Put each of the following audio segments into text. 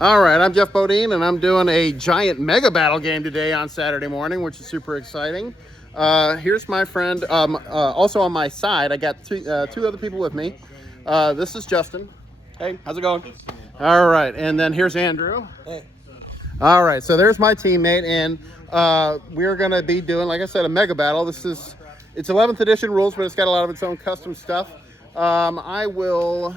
All right, I'm Jeff Bodine, and I'm doing a giant mega battle game today on Saturday morning, which is super exciting. Here's my friend. Also on my side, I got two other people with me. This is Justin. Hey, how's it going? All right, and then here's Andrew. Hey. All right, so there's my teammate, and we're going to be doing, like I said, a mega battle. It's 11th edition rules, but it's got a lot of its own custom stuff. I'll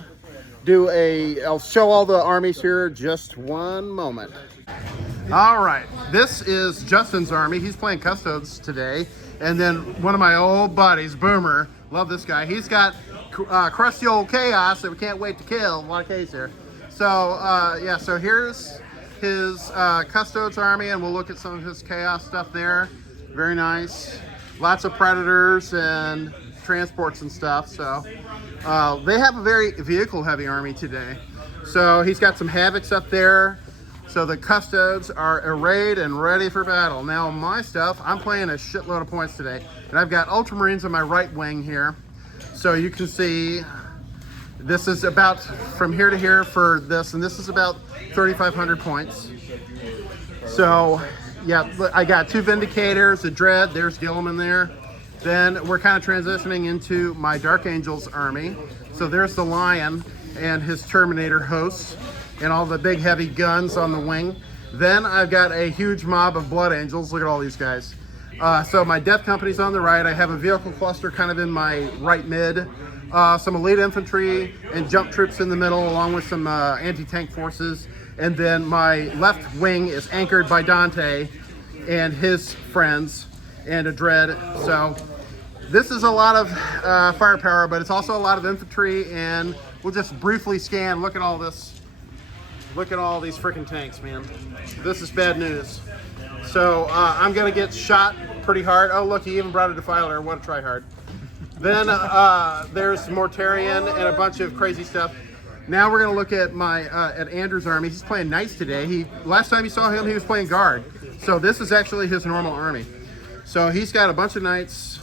show all the armies here just one moment. All right, this is Justin's army. He's playing Custodes today. And then one of my old buddies, Boomer, love this guy. He's got crusty old Chaos that we can't wait to kill. A lot of K's here. So, so here's his Custodes army, and we'll look at some of his Chaos stuff there. Very nice. Lots of Predators and transports and stuff. So they have a very vehicle heavy army today. So he's got some Havocs up there. So the Custodes are arrayed and ready for battle. Now my stuff, I'm playing a shitload of points today. And I've got Ultramarines on my right wing here. So you can see this is about from here to here for this, and this is about 3,500 points. So yeah, I got 2 Vindicators, a Dread, there's Gilliman there. Then we're kind of transitioning into my Dark Angels army. So there's the Lion and his Terminator hosts and all the big heavy guns on the wing. Then I've got a huge mob of Blood Angels. Look at all these guys. So my Death Company's on the right. I have a vehicle cluster kind of in my right mid. Some elite infantry and jump troops in the middle, along with some anti-tank forces. And then my left wing is anchored by Dante and his friends and a Dread. So this is a lot of firepower, but it's also a lot of infantry, and we'll just briefly scan. Look at all this. Look at all these freaking tanks, man. This is bad news. So I'm gonna get shot pretty hard. Oh look, he even brought a Defiler. What a tryhard. Then there's Mortarion and a bunch of crazy stuff. Now we're gonna look at at Andrew's army. He's playing Knights today. Last time you saw him, he was playing Guard. So this is actually his normal army. So he's got a bunch of Knights,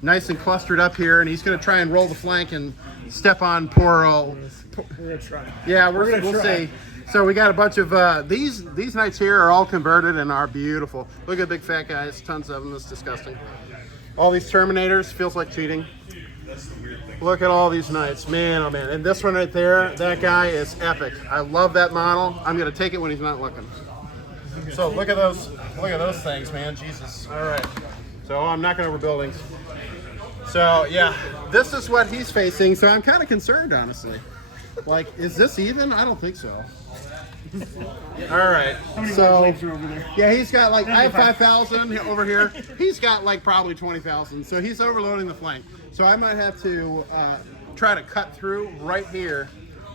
nice and clustered up here, and he's gonna try and roll the flank and step on poor old. We're gonna try. Yeah, we'll see. So we got a bunch of these Knights here are all converted and are beautiful. Look at big fat guys, tons of them. It's disgusting. All these Terminators feels like cheating. Look at all these Knights, man, oh man. And this one right there, that guy is epic. I love that model. I'm gonna take it when he's not looking. So look at those things, man. Jesus. All right. So I'm knocking over buildings. So yeah, this is what he's facing. So I'm kind of concerned, honestly. Like, is this even? I don't think so. All right. How many so legs are over there? yeah, he's got like I have 5,000 over here. He's got like probably 20,000. So he's overloading the flank. So I might have to try to cut through right here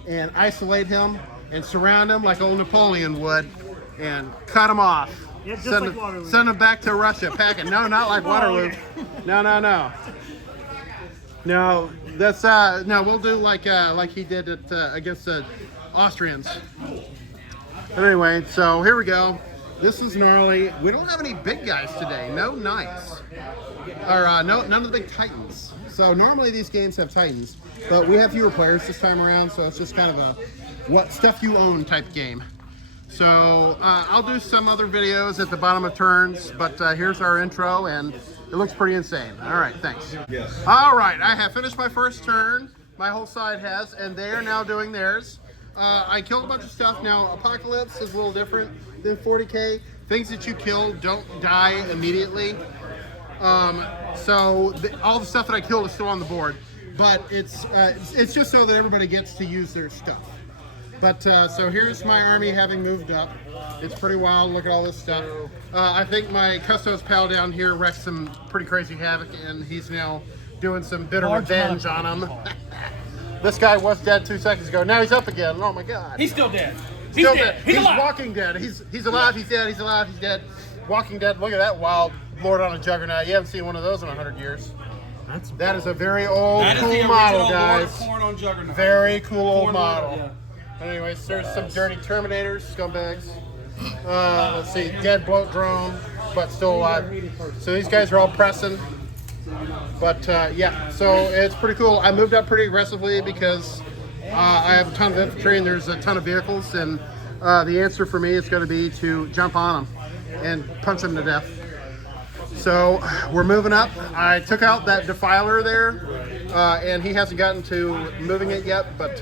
and isolate him and surround him like old Napoleon would and cut him off. Yeah, just send, like Waterloo. Send him back to Russia. Packing. No, not like Waterloo. No. No, that's no. We'll do like he did it against the Austrians. But anyway, so here we go. This is gnarly. We don't have any big guys today. No Knights, or none of the big Titans. So normally these games have Titans, but we have fewer players this time around. So it's just kind of a what stuff you own type game. So I'll do some other videos at the bottom of turns, but here's our intro, and it looks pretty insane. All right, thanks. Yes. All right, I have finished my first turn. My whole side has, and they are now doing theirs. I killed a bunch of stuff. Now, Apocalypse is a little different than 40K. Things that you kill don't die immediately. So all the stuff that I killed is still on the board, but it's just so that everybody gets to use their stuff. But so here's my army having moved up. It's pretty wild. Look at all this stuff. I think my Custodes pal down here wrecked some pretty crazy havoc, and he's now doing some bitter revenge on him. This guy was dead 2 seconds ago. Now he's up again. Oh my God. He's still dead. He's dead. He's alive. Walking Dead. He's alive. He's dead. He's alive. He's dead. Walking Dead. Look at that wild Lord on a Juggernaut. You haven't seen one of those in 100 years. That is a very old, cool model, guys. On Juggernaut. Very cool old model. Yeah. Anyways, there's some dirty Terminators, scumbags. Let's see, dead bloat drone, but still alive. So these guys are all pressing. But yeah, so it's pretty cool. I moved up pretty aggressively because I have a ton of infantry and there's a ton of vehicles, and the answer for me is going to be to jump on them and punch them to death. So we're moving up. I took out that defiler there, and he hasn't gotten to moving it yet, but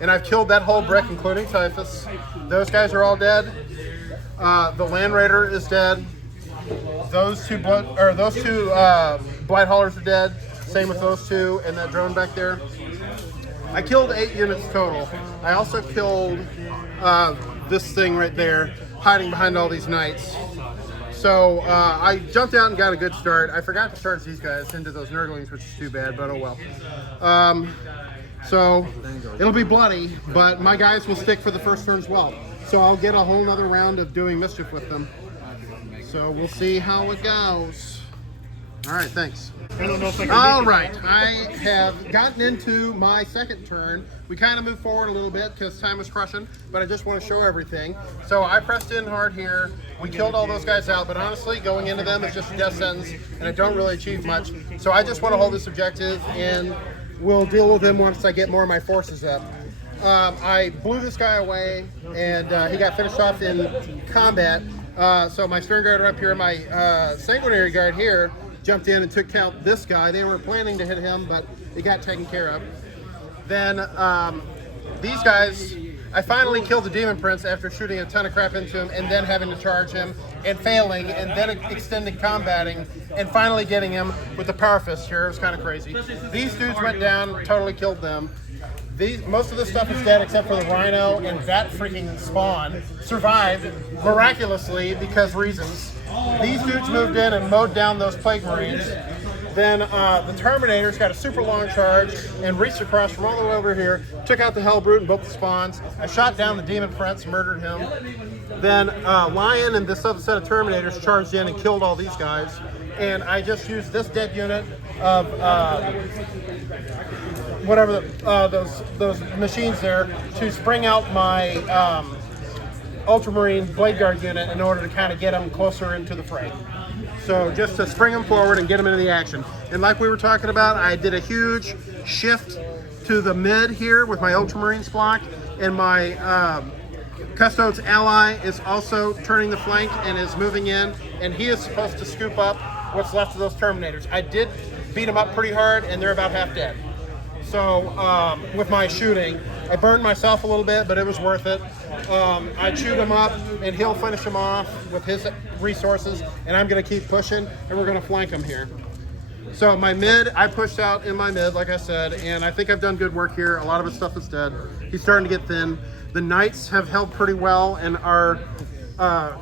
and I've killed that whole brick, including Typhus. Those guys are all dead. The Land Raider is dead. Those two blight haulers are dead. Same with those two, and that drone back there. I killed 8 units total. I also killed this thing right there, hiding behind all these knights. So I jumped out and got a good start. I forgot to charge these guys into those nurglings, which is too bad, but oh well. So it'll be bloody, but my guys will stick for the first turn as well. So I'll get a whole nother round of doing mischief with them. So we'll see how it goes. All right, thanks. I don't know if I can All right, I have gotten into my second turn. We kind of moved forward a little bit because time was crushing, but I just want to show everything. So I pressed in hard here. We killed all those guys out, but honestly, going into them is just a death sentence, and I don't really achieve much. So I just want to hold this objective, and we'll deal with them once I get more of my forces up. I blew this guy away, and he got finished off in combat. So my Stern Guard up here, my Sanguinary Guard here, jumped in and took out this guy. They were planning to hit him, but it got taken care of. Then these guys, I finally killed the Demon Prince after shooting a ton of crap into him and then having to charge him and failing and then extending combating and finally getting him with the Power Fist here. It was kind of crazy. These dudes went down, totally killed them. Most of this stuff is dead except for the Rhino, and that freaking spawn survived miraculously because reasons. These dudes moved in and mowed down those Plague Marines. Then the Terminators got a super long charge and reached across from all the way over here, took out the Hell Brute and both the spawns. I shot down the Demon Prince, murdered him. Then Lion and this other set of Terminators charged in and killed all these guys. And I just used this dead unit of whatever those machines there to spring out my Ultramarine Blade Guard unit in order to kind of get them closer into the fray. So just to spring them forward and get them into the action. And like we were talking about, I did a huge shift to the mid here with my Ultramarines block, and my Custodes ally is also turning the flank and is moving in, and he is supposed to scoop up what's left of those Terminators. I did beat them up pretty hard, and they're about half dead. So with my shooting, I burned myself a little bit, but it was worth it. I chewed him up, and he'll finish him off with his resources, and I'm going to keep pushing, and we're going to flank him here. So my mid, I pushed out in my mid, like I said, and I think I've done good work here. A lot of his stuff is dead. He's starting to get thin. The Knights have held pretty well and are,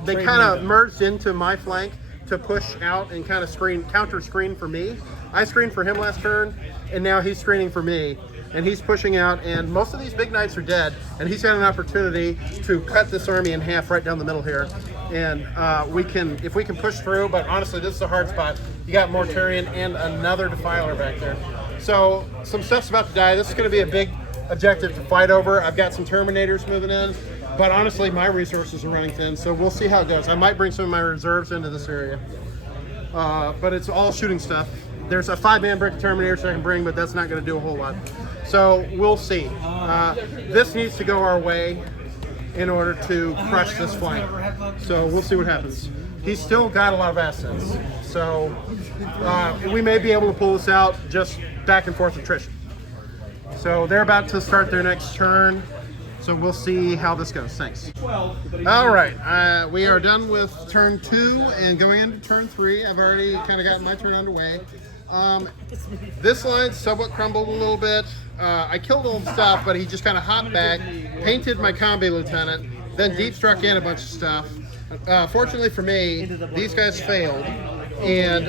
they kind of merged into my flank to push out and kind of counter screen for me. I screened for him last turn, and now he's screening for me. And he's pushing out, and most of these big knights are dead, and he's got an opportunity to cut this army in half right down the middle here. And if we can push through, but honestly, this is a hard spot. You got Mortarion and another Defiler back there. So some stuff's about to die. This is going to be a big objective to fight over. I've got some Terminators moving in, but honestly, my resources are running thin, so we'll see how it goes. I might bring some of my reserves into this area, but it's all shooting stuff. There's a 5-man brick Terminators I can bring, but that's not going to do a whole lot. So we'll see. This needs to go our way in order to crush this flank. So we'll see what happens. He's still got a lot of assets. So we may be able to pull this out just back and forth attrition. So they're about to start their next turn. So we'll see how this goes. Thanks. All right, we are done with turn 2 and going into turn 3. I've already kind of gotten my turn underway. This line somewhat crumbled a little bit. I killed all the stuff, but he just kind of hopped back, painted my combi lieutenant, then deep struck in a bunch of stuff. Fortunately for me, these guys failed, and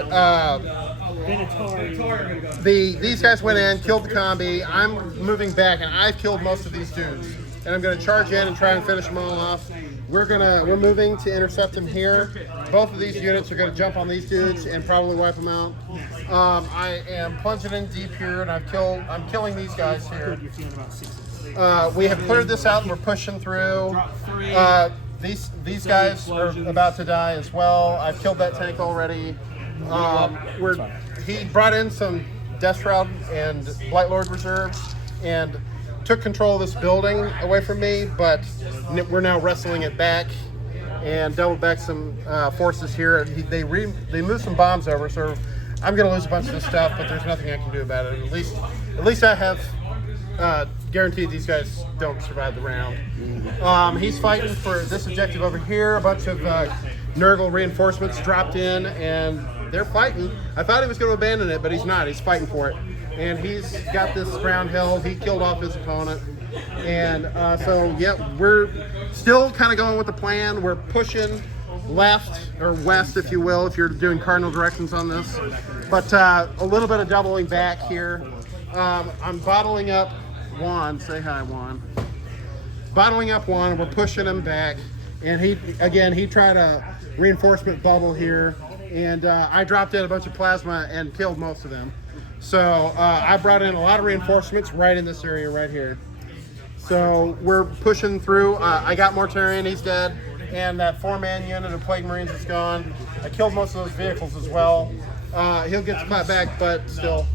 these guys went in, killed the combi. I'm moving back, and I've killed most of these dudes, and I'm going to charge in and try and finish them all off. We're moving to intercept them here. Both of these units are going to jump on these dudes and probably wipe them out. I am plunging in deep here, and I'm killing these guys here. We have cleared this out, and we're pushing through. These guys are about to die as well. I've killed that tank already. He brought in some Death Shroud and Blight Lord reserves, and took control of this building away from me, but we're now wrestling it back and doubled back some forces here. They moved some bombs over, so I'm going to lose a bunch of this stuff, but there's nothing I can do about it. At least I have guaranteed these guys don't survive the round. He's fighting for this objective over here. A bunch of Nurgle reinforcements dropped in, and they're fighting. I thought he was going to abandon it, but he's not. He's fighting for it. And he's got this ground held. He killed off his opponent. And so, yeah, we're still kind of going with the plan. We're pushing left, or west, if you will, if you're doing cardinal directions on this. But a little bit of doubling back here. I'm bottling up Juan. Say hi, Juan. Bottling up Juan. We're pushing him back. And he tried a reinforcement bubble here. And I dropped in a bunch of plasma and killed most of them. So I brought in a lot of reinforcements right in this area right here. So we're pushing through. I got Mortarian, he's dead. And that 4-man unit of Plague Marines is gone. I killed most of those vehicles as well. He'll get clap back, but still,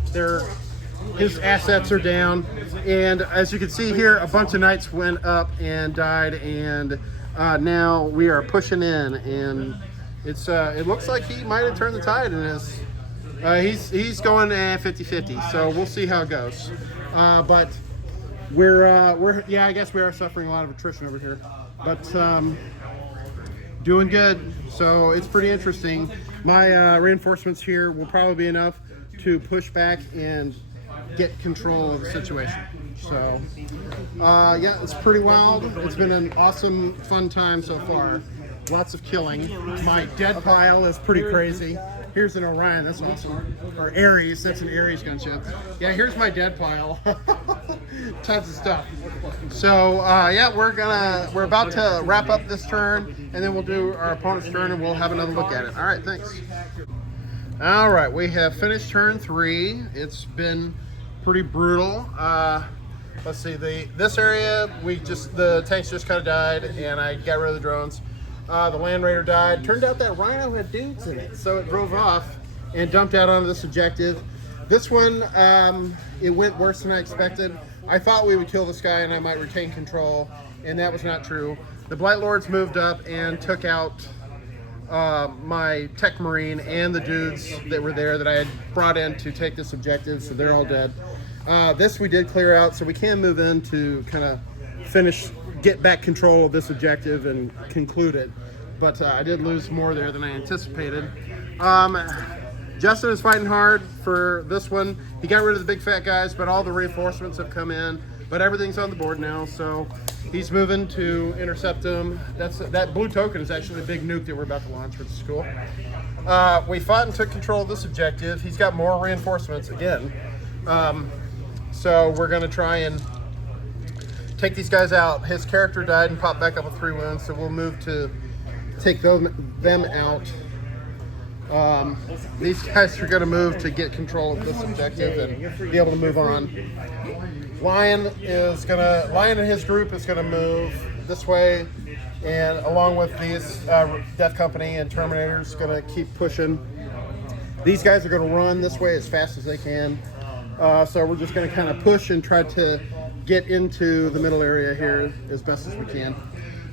his assets are down. And as you can see here, a bunch of knights went up and died. And now we are pushing in. And it looks like he might have turned the tide in this. He's going 50-50, so we'll see how it goes. But I guess we are suffering a lot of attrition over here, but doing good. So it's pretty interesting. My reinforcements here will probably be enough to push back and get control of the situation. So yeah, it's pretty wild. It's been an awesome, fun time so far. Lots of killing. My dead pile is pretty crazy. Here's an Orion, that's awesome. Or Ares, that's an Ares gunship. Yeah, here's my dead pile. Tons of stuff. So yeah, we're about to wrap up this turn, and then we'll do our opponent's turn, and we'll have another look at it. All right, thanks. All right, we have finished turn 3. It's been pretty brutal. Let's see, this area, the tanks just kind of died, and I got rid of the drones. The Land Raider died. Turned out that Rhino had dudes in it, so it drove off and dumped out onto this objective. This one, it went worse than I expected. I thought we would kill this guy and I might retain control, and that was not true. The Blight Lords moved up and took out my Tech Marine and the dudes that were there that I had brought in to take this objective, so they're all dead. This we did clear out, so we can move in to kind of get back control of this objective and conclude it. But I did lose more there than I anticipated. Justin is fighting hard for this one. He got rid of the big fat guys, but all the reinforcements have come in. But everything's on the board now, so he's moving to intercept them. That blue token is actually the big nuke that we're about to launch, which is cool. We fought and took control of this objective. He's got more reinforcements again. So we're going to try and take these guys out. His character died and popped back up with 3 wounds, so we'll move to take them out. These guys are going to move to get control of this objective and be able to move on. Lion and his group is going to move this way, and along with these Death Company and Terminators, going to keep pushing. These guys are going to run this way as fast as they can. So we're just going to kind of push and try to get into the middle area here as best as we can.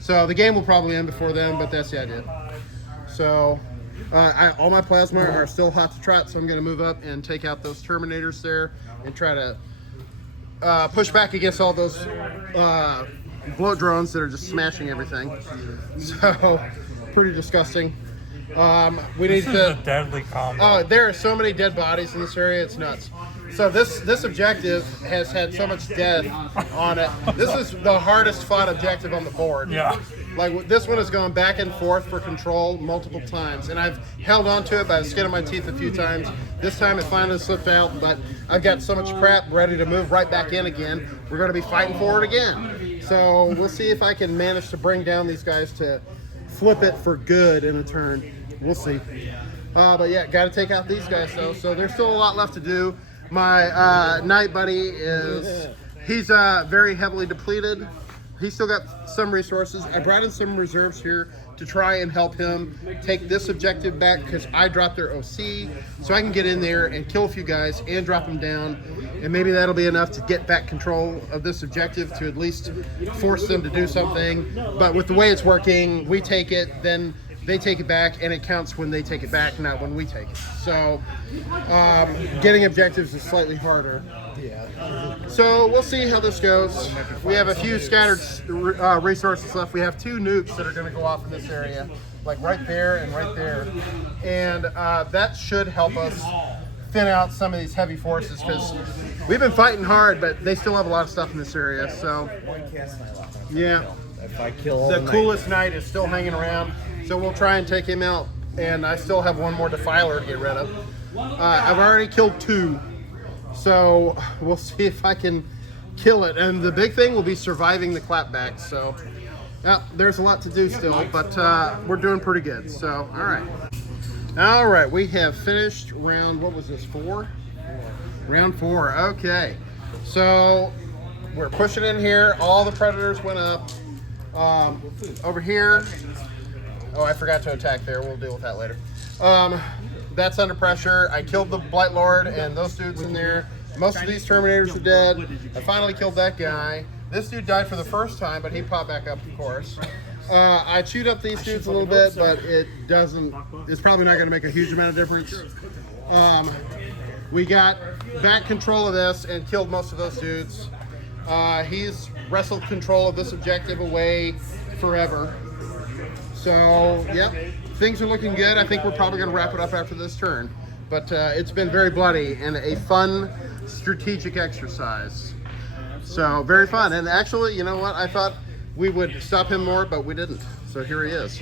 So the game will probably end before then, but that's the idea. So all my plasma are still hot to trot, so I'm going to move up and take out those Terminators there and try to push back against all those bloat drones that are just smashing everything. So pretty disgusting. We need to. A deadly combo. Oh, there are so many dead bodies in this area; it's nuts. So this objective has had so much death on it. This is the hardest fought objective on the board. Yeah. Like this one has gone back and forth for control multiple times, and I've held on to it by the skin of my teeth a few times. This time it finally slipped out, but I've got so much crap ready to move right back in again. We're going to be fighting for it again. So we'll see if I can manage to bring down these guys to flip it for good in a turn. We'll see. But yeah, got to take out these guys though. So there's still a lot left to do. My knight buddy he's very heavily depleted. he's still got some resources. I brought in some reserves here to try and help him take this objective back because I dropped their OC, so I can get in there and kill a few guys and drop them down, and maybe that'll be enough to get back control of this objective to at least force them to do something. But with the way it's working, we take it, then they take it back, and it counts when they take it back, not when we take it. So getting objectives is slightly harder. So we'll see how this goes. We have a few scattered resources left. We have 2 nukes that are going to go off in this area, like right there and right there. And that should help us thin out some of these heavy forces because we've been fighting hard, but they still have a lot of stuff in this area. So, yeah. If I kill the coolest knight is still hanging around, so we'll try and take him out. And I still have 1 more defiler to get rid of. I've already killed 2. So we'll see if I can kill it. And the big thing will be surviving the clapback. So there's a lot to do still, but we're doing pretty good. So, all right. All right, we have finished round, what was this, 4? Round 4, okay. So we're pushing in here. All the predators went up. Over here, oh, I forgot to attack there. We'll deal with that later. That's under pressure. I killed the Blight Lord and those dudes in there. Most of these Terminators are dead. I finally killed that guy. This dude died for the first time, but he popped back up, of course. I chewed up these dudes a little bit, but it's probably not going to make a huge amount of difference. We got back control of this and killed most of those dudes. He's wrestled control of this objective away forever. So, yep. Things are looking good. I think we're probably going to wrap it up after this turn. But it's been very bloody and a fun strategic exercise. So, very fun. And actually, you know what? I thought we would stop him more, but we didn't. So here he is.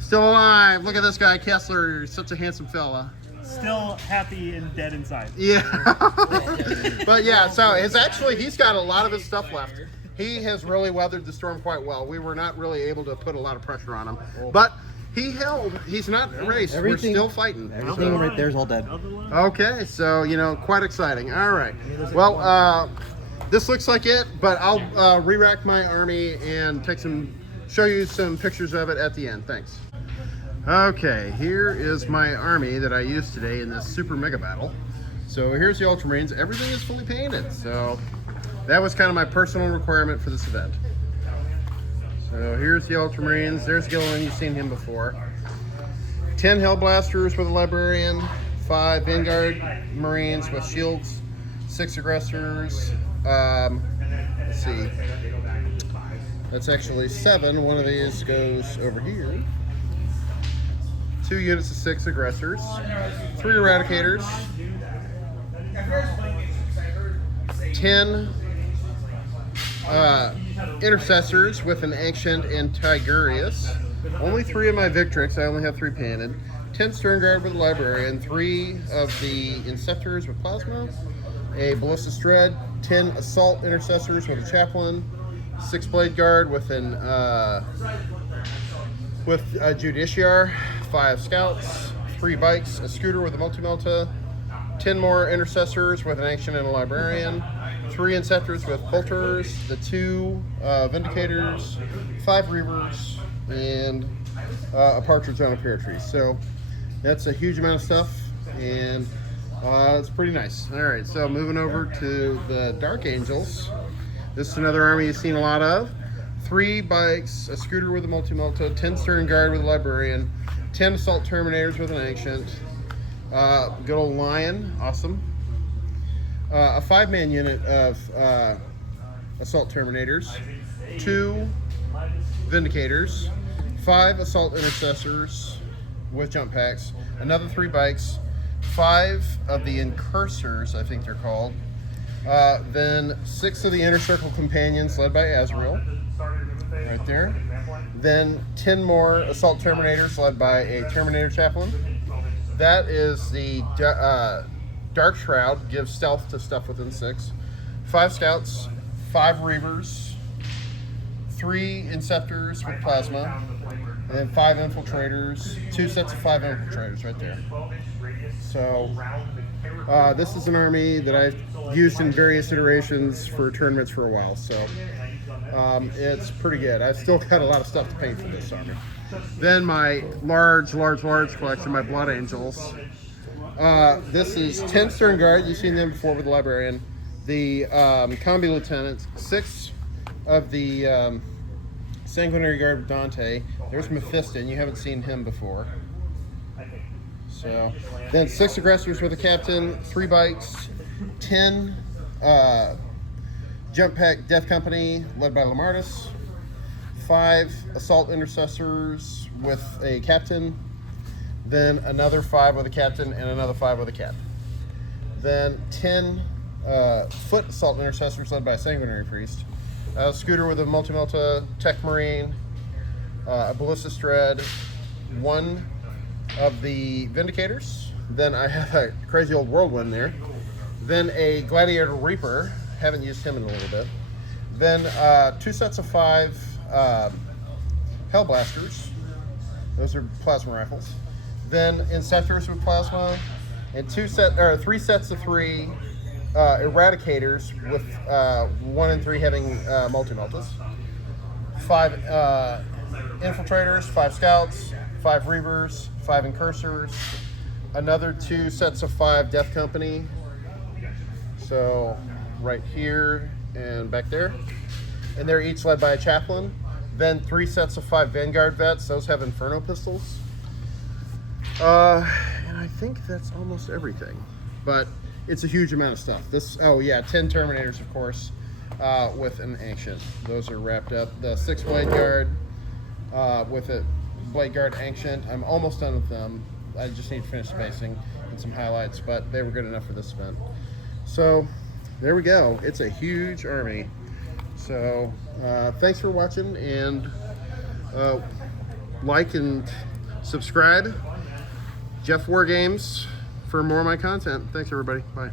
Still alive. Look at this guy, Kessler. He's such a handsome fella. Still happy and dead inside. Yeah. But yeah, so he's got a lot of his stuff left. He has really weathered the storm quite well. We were not really able to put a lot of pressure on him. But he held. He's not erased. We're still fighting. Everything right there is all dead. Okay, so, quite exciting. All right. Well, this looks like it, but I'll re-rack my army and show you some pictures of it at the end. Thanks. Okay, here is my army that I used today in this super mega battle. So here's the Ultramarines. Everything is fully painted. So that was kind of my personal requirement for this event. So here's the Ultramarines. There's Gilliland. You've seen him before. 10 Hellblasters with a Librarian. 5 Vanguard Marines with shields. 6 Aggressors. Let's see. That's actually 7. One of these goes over here. 2 units of 6 Aggressors. 3 Eradicators. 10 Intercessors with an Ancient and Tigurius. Only 3 of my Victrix. I only have 3 painted. 10 Stern Guard with a Librarian. 3 of the Inceptors with Plasma. A Ballista Dread. 10 Assault Intercessors with a Chaplain. 6 Blade Guard with a Judiciar. 5 Scouts. 3 Bikes. A Scooter with a Multi-Melta. 10 more Intercessors with an Ancient and a Librarian. 3 Inceptors with Bolters, the 2 Vindicators, 5 Reavers, and a Partridge on a Pear Tree. So that's a huge amount of stuff, and it's pretty nice. All right, so moving over to the Dark Angels. This is another army you've seen a lot of. 3 Bikes, a Scooter with a Multi-Melta, 10 Stern Guard with a Librarian, 10 Assault Terminators with an Ancient, good old Lion, awesome. A 5-man unit of Assault Terminators, 2 Vindicators, 5 Assault Intercessors with jump packs, another 3 Bikes, 5 of the Incursors, I think they're called, then 6 of the Inner Circle Companions led by Azrael, right there, then 10 more Assault Terminators led by a Terminator Chaplain. That is the Dark Shroud, gives stealth to stuff within 6. 5 Scouts, 5 Reavers, 3 Inceptors with Plasma, and then 5 Infiltrators, 2 sets of 5 Infiltrators right there. So this is an army that I've used in various iterations for tournaments for a while. So It's pretty good. I've still got a lot of stuff to paint for this army. Then my large collection, my Blood Angels. This is 10 Stern Guard. You've seen them before with the Librarian. The Combi Lieutenants. 6 of the Sanguinary Guard with Dante. There's Mephiston. You haven't seen him before. So then 6 Aggressors with a Captain. 3 Bikes. 10 Jump Pack Death Company led by Lamartus. 5 Assault Intercessors with a Captain. Then another 5 with a Captain and another 5 with a Captain. Then 10 Foot Assault Intercessors led by a Sanguinary Priest. A Scooter with a Multi-Melta Tech Marine. A Ballista Dread. 1 of the Vindicators. Then I have a crazy old Whirlwind there. Then a Gladiator Reaper. Haven't used him in a little bit. Then 2 sets of 5 Hellblasters. Those are plasma rifles. Then Inceptors with plasma, and 3 sets of 3 Eradicators with 1 and 3 having multi-meltas. 5 Infiltrators, 5 Scouts, 5 Reavers, 5 Incursors. Another 2 sets of 5 Death Company. So right here and back there. And they're each led by a Chaplain. Then 3 sets of 5 Vanguard Vets. Those have Inferno pistols. And I think that's almost everything. But it's a huge amount of stuff. 10 Terminators, of course, with an Ancient. Those are wrapped up. The 6 Blade Guard with a Blade Guard Ancient. I'm almost done with them. I just need to finish spacing and some highlights, but they were good enough for this event. So there we go. It's a huge army. So thanks for watching, and like and subscribe. Jeff War Games for more of my content. Thanks everybody. Bye.